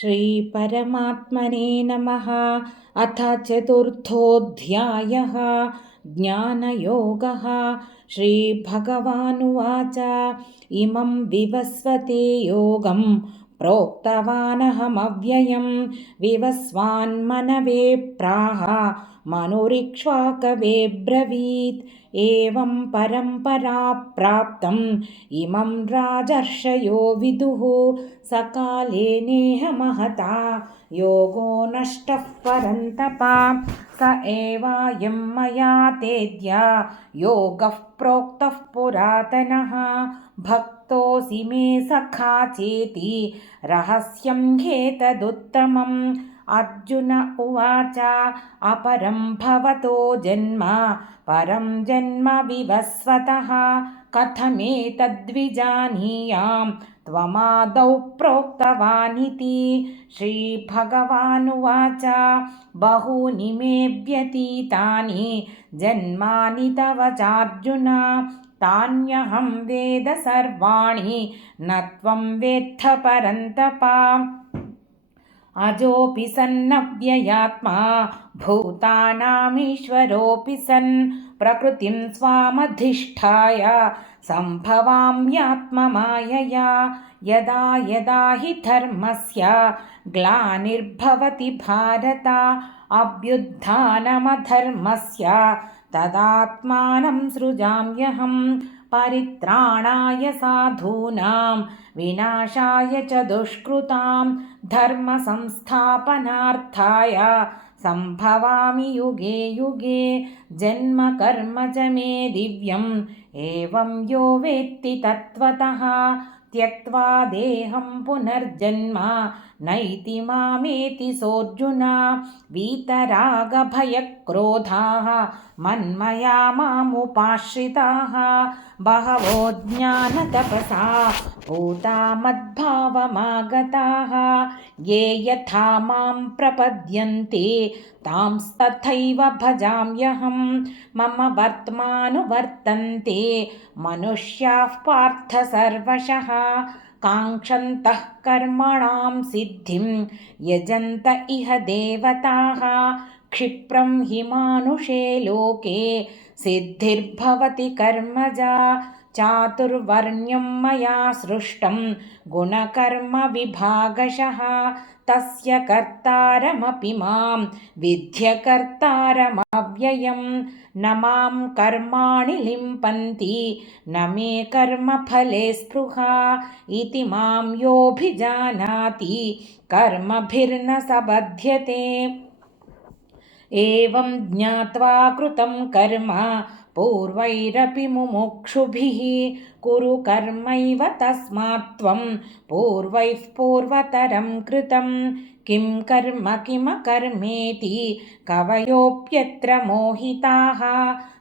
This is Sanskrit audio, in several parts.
श्रीपरमात्मने नमः। अथ चतुर्थोऽध्यायः ज्ञानयोगः। श्रीभगवानुवाच इमं विवस्वते योगं प्रोक्तवानहमव्ययं विवस्वान्मनवे प्राह मनुरिक्ष्वाकवे ब्रवीत्। एवं परम्परा प्राप्तम् इमं राजर्षयो विदुः। सकाले नेह महता योगो नष्टः परन्तप। स एवायं मया तेद्य योगः प्रोक्तः पुरातनः। भक्तोऽसि मे सखा चेति रहस्यं ह्येतदुत्तमम्। अर्जुन उवाच अपरं भवतो जन्म परं जन्म विवस्वतः कथमेतद्विजानीयाम् त्वमादौ प्रोक्तवानिति। श्रीभगवानुवाच बहूनि मे व्यतीतानि जन्मानि तव चार्जुन तान्यहं वेद सर्वाणि न त्वं वेत्थ परन्तप। अजोऽपि सन्नव्ययात्मा भूतानामीश्वरोऽपि सन् प्रकृतिं स्वामधिष्ठाय सम्भवाम्यात्ममायया। यदा यदा हि धर्मस्य ग्लानिर्भवति भारत अभ्युत्थानमधर्मस्य तदात्मानं सृजाम्यहं। परित्राणाय साधूनां विनाशाय च दुष्कृतां धर्मसंस्थापनार्थाय सम्भवामि युगे युगे। जन्म कर्म च मे दिव्यम् एवं यो वेत्ति तत्त्वतः त्यक्त्वा देहं पुनर्जन्म नैति मामेति सोऽर्जुन। वीतरागभयक्रोधाः मन्मया मामुपाश्रिताः बहवो ज्ञानतपसा भूता मद्भावमागताः। ये यथा मां प्रपद्यन्ते तांस्तथैव भजाम्यहं। मम वर्त्मानुवर्तन्ते मनुष्याः पार्थ सर्वशः काङ्क्षन्तः कर्मणां सिद्धिं यजन्त इह देवताः। क्षिप्रं हि मानुषे लोके सिद्धिर्भवति कर्मजा। चातुर्वर्ण्यं मया सृष्टं गुणकर्मविभागशः तस्य कर्तारमपि मां विद्य कर्तारमव्ययम्। न मां कर्माणि लिम्पन्ति न मे कर्मफले स्पृहा इति मां योऽभिजानाति कर्मभिर्न स बध्यते। एवं ज्ञात्वा कृतं कर्म पूर्वैरपि मुमुक्षुभिः कुरु कर्मैव तस्मात् त्वं पूर्वैः पूर्वतरं कृतं। किं कर्म किमकर्मेति कवयोऽप्यत्र मोहिताः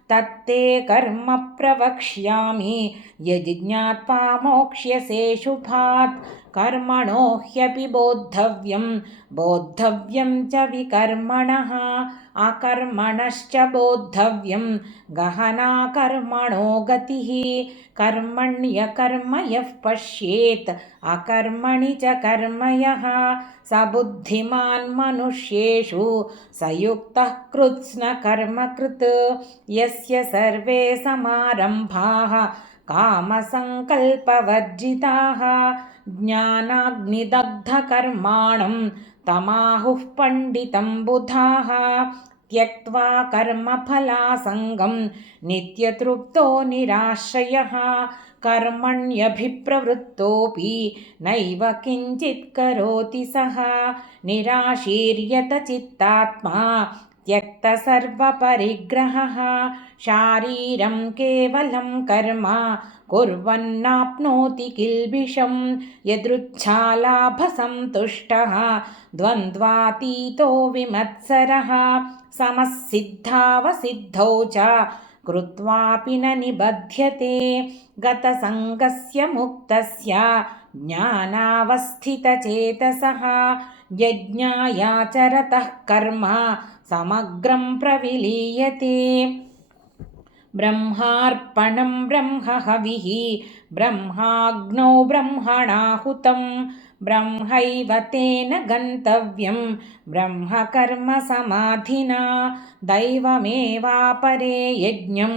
तत्ते कर्म प्रवक्ष्यामि यदि ज्ञात्वा मोक्ष्यसे शुभात्। कर्मणो ह्यपि बोद्धव्यं च विकर्मणः अकर्मणश्च बोद्धव्यं गहना कर्मणो गतिः। कर्मण्यकर्म यः पश्येत् अकर्मणि च कर्म यः स बुद्धिमान् मनुष्येषु स युक्तः कृत्स्नकर्मकृत्। यस्य सर्वे समारम्भाः कामसङ्कल्पवर्जिताः ज्ञानाग्निदग्धकर्माणं तमाहुः पण्डितं बुधाः। त्यक्त्वा कर्मफलासङ्गं नित्यतृप्तो निराश्रयः कर्मण्यभिप्रवृत्तोऽपि नैव किञ्चित् करोति सः। निराशीर्यत चित्तात्मा त्यक्तसर्वपरिग्रहः शारीरं केवलं कर्म कुर्वन्नाप्नोति किल्बिषं। यदृच्छालाभसन्तुष्टः द्वन्द्वातीतो विमत्सरः समः सिद्धावसिद्धौ च कृत्वापि न निबध्यते। गतसङ्गस्य मुक्तस्य ज्ञानावस्थितचेतसः यज्ञायाचरतः कर्म समग्रं प्रविलीयते। ब्रह्मार्पणं ब्रह्महविः ब्रह्माग्नौ ब्रह्मणाहुतं ब्रह्मैव तेन गन्तव्यं ब्रह्मकर्मसमाधिना दैवमेवापरे यज्ञं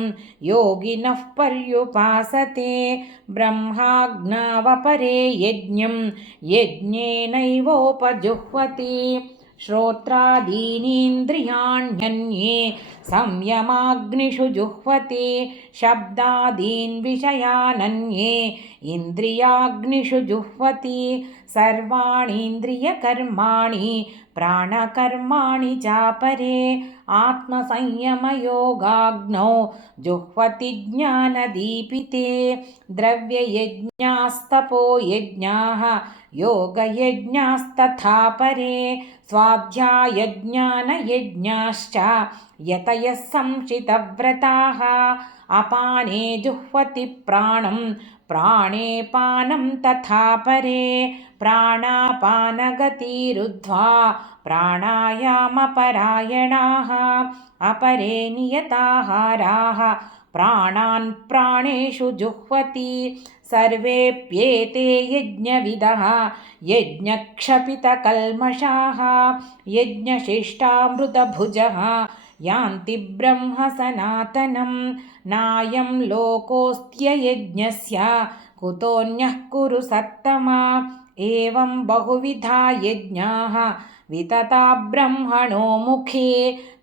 योगिनः पर्युपासते ब्रह्माज्ञावपरे यज्ञं यज्ञेनैवोपजुह्वति श्रोत्रादीनीन्द्रियाण्यन्ये संयमाग्निषु जुह्वति शब्दादीन् विषयानन्ये इन्द्रियाग्निषु जुह्वति सर्वाणीन्द्रियकर्माणि प्राणकर्माणि चापरे आत्मसंयमयोगाग्नौ जुह्वति ज्ञानदीपिते द्रव्ययज्ञास्तपो यज्ञाः योगयज्ञास्तथा परे स्वाध्यायज्ञानयज्ञाश्च यतयः संशितव्रताः अपाने जुह्वति प्राणं प्राणे पानं तथा परे प्राणापानगतिरुद्ध्वा प्राणायामपरायणाः अपरे नियताहाराः प्राणान् प्राणेषु जुह्वति सर्वेऽप्येते यज्ञविदः यज्ञक्षपितकल्मषाः यज्ञशिष्टामृतभुजः यान्ति ब्रह्म सनातनं नायं लोकोऽस्त्ययज्ञस्य कुतोऽन्यः कुरु सत्तमा एवं बहुविधा यज्ञाः वितता ब्रह्मणो मुखे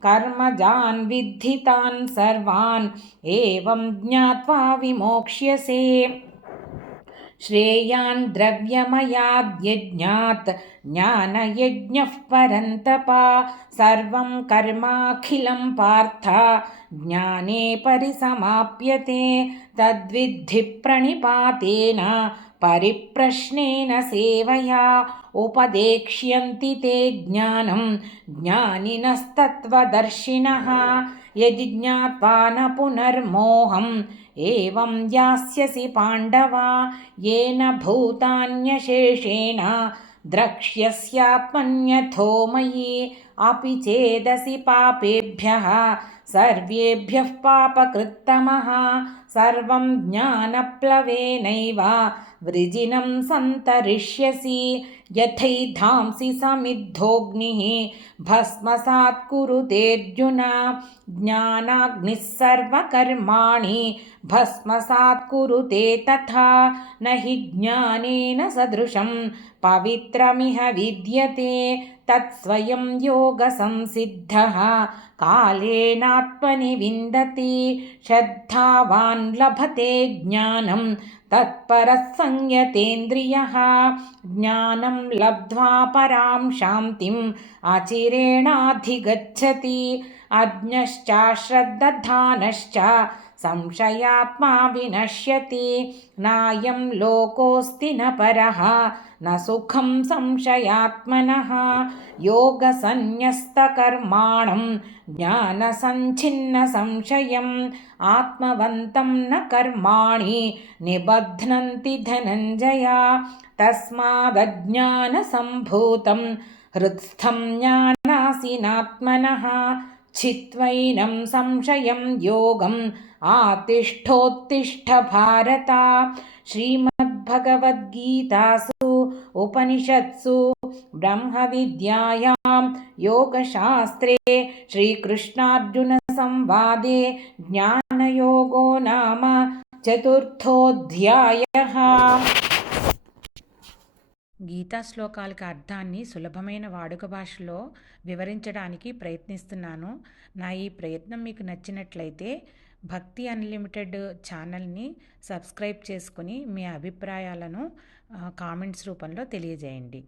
कर्मजान् विद्धितान् सर्वान् एवं ज्ञात्वा विमोक्ष्यसे श्रेयान् द्रव्यमयाद्यज्ञात् ज्ञानयज्ञः परन्तप सर्वं कर्माखिलं पार्थ ज्ञाने परिसमाप्यते तद्विद्धि प्रणिपातेन परिप्रश्नेन सेवया उपदेक्ष्यन्ति ते ज्ञानं ज्ञानिनस्तत्त्वदर्शिनः यदि ज्ञात्वा न पुनर्मोहम् एवं यास्यसि पाण्डव येन भूतान्यशेषेण द्रक्ष्यस्यात्मन्यथो मयि अपि चेदसि पापेभ्यः सर्वेभ्यः पापकृत्तमः सर्वं ज्ञानप्लवेनैव वृजिनं सन्तरिष्यसि यथैधांसि समिद्धोऽग्निः भस्मसात् कुरुतेऽर्जुन ज्ञानाग्निः सर्वकर्माणि भस्मसात् कुरुते तथा न हि ज्ञानेन सदृशं पवित्रमिह विद्यते तत्स्वयं योगसंसिद्धः कालेनात्मनि विन्दति श्रद्धावान् लभते ज्ञानं तत्परः संयतेन्द्रियः ज्ञानं लब्ध्वा परां शान्तिम् अचिरेणाधिगच्छति अज्ञश्चाश्रद्दधानश्च संशयात्मा विनश्यति नायं लोकोऽस्ति न परः न सुखं संशयात्मनः योगसन्न्यस्तकर्माणं ज्ञानसञ्छिन्नसंशयम् आत्मवन्तं न कर्माणि निबध्नन्ति धनञ्जय तस्मादज्ञानसम्भूतं हृत्स्थं ज्ञानासीनात्मनः छित्त्वैनं संशयं योगम् आतिष्ठोत्तिष्ठ भारत श्रीमद्भगवद्गीतासु उपनिषत्सु ब्रह्मविद्यायां योगशास्त्रे श्रीकृष्णार्जुनसंवादे ज्ञानयोगो नाम चतुर्थोऽध्यायः। గీతా శ్లోకాలకు అర్థాన్ని సులభమైన వాడుక భాషలో వివరించడానికి ప్రయత్నిస్తున్నాను. నా ఈ ప్రయత్నం మీకు నచ్చినట్లయితే భక్తి అన్లిమిటెడ్ ఛానల్ని సబ్స్క్రైబ్ చేసుకుని మీ అభిప్రాయాలను కామెంట్స్ రూపంలో తెలియజేయండి.